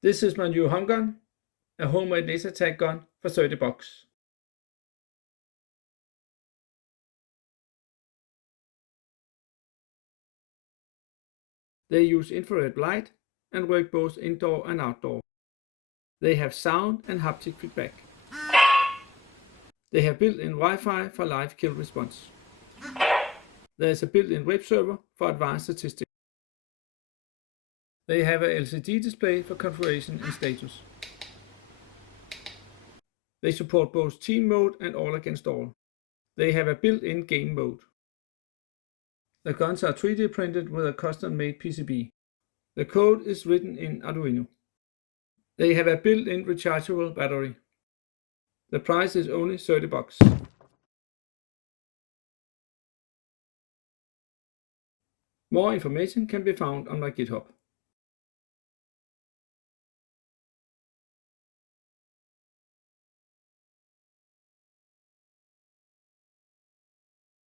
This is my new handgun, a homemade laser tag gun for $30. They use infrared light and work both indoor and outdoor. They have sound and haptic feedback. They have built-in Wi-Fi for live kill response. There is a built-in web server for advanced statistics. They have a LCD display for configuration and status. They support both team mode and all against all. They have a built-in game mode. The guns are 3D printed with a custom-made PCB. The code is written in Arduino. They have a built-in rechargeable battery. The price is only $30. More information can be found on my GitHub.